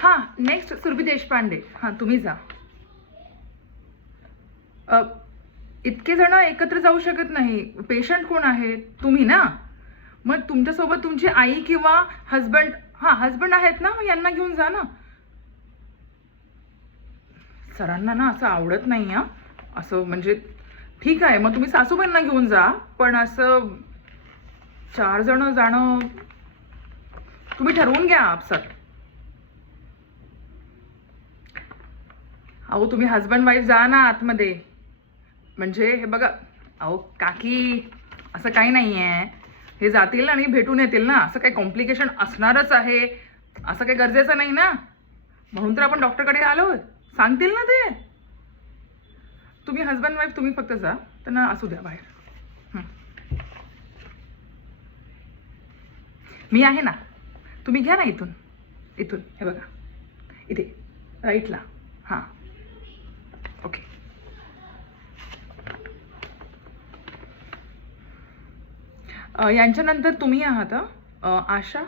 हां, नेक्स्ट सुरभी देशपांडे. हां, तुम्ही जा. इतके जण एकत्र जाऊ शकत नाही. पेशंट कोण आहे? तुम्ही ना. मग तुमच्यासोबत तुमची आई किंवा हजबंड. हां, हजबंड आहेत ना, मग यांना घेऊन जा ना. सरांना ना असं आवडत नाही हां. असं म्हणजे ठीक आहे, मग तुम्ही सासूबाईंना घेऊन जा, पण असं 4 जण जाणं तुम्ही ठरवून घ्या आपसात. अहो, तुम्ही हजबंड वाईफ जा ना आतमध्ये. म्हणजे हे बघा, अहो काकी, असं काही नाही आहे. हे जातील आणि भेटून येतील ना. असं काही कॉम्प्लिकेशन असणारच आहे असं काही गरजेचं नाही ना. म्हणून तर आपण डॉक्टरकडे आलो. सांगतील ना ते. तुम्ही हजबंड वाईफ तुम्ही फक्त जा, त्यांना असू द्या बाहेर. हं. मी आहे ना, तुम्ही घ्या ना इथून. इथून हे बघा, इथे राईटला. हां, ओके. यांच्यानंतर तुम्ही आहात. आशा.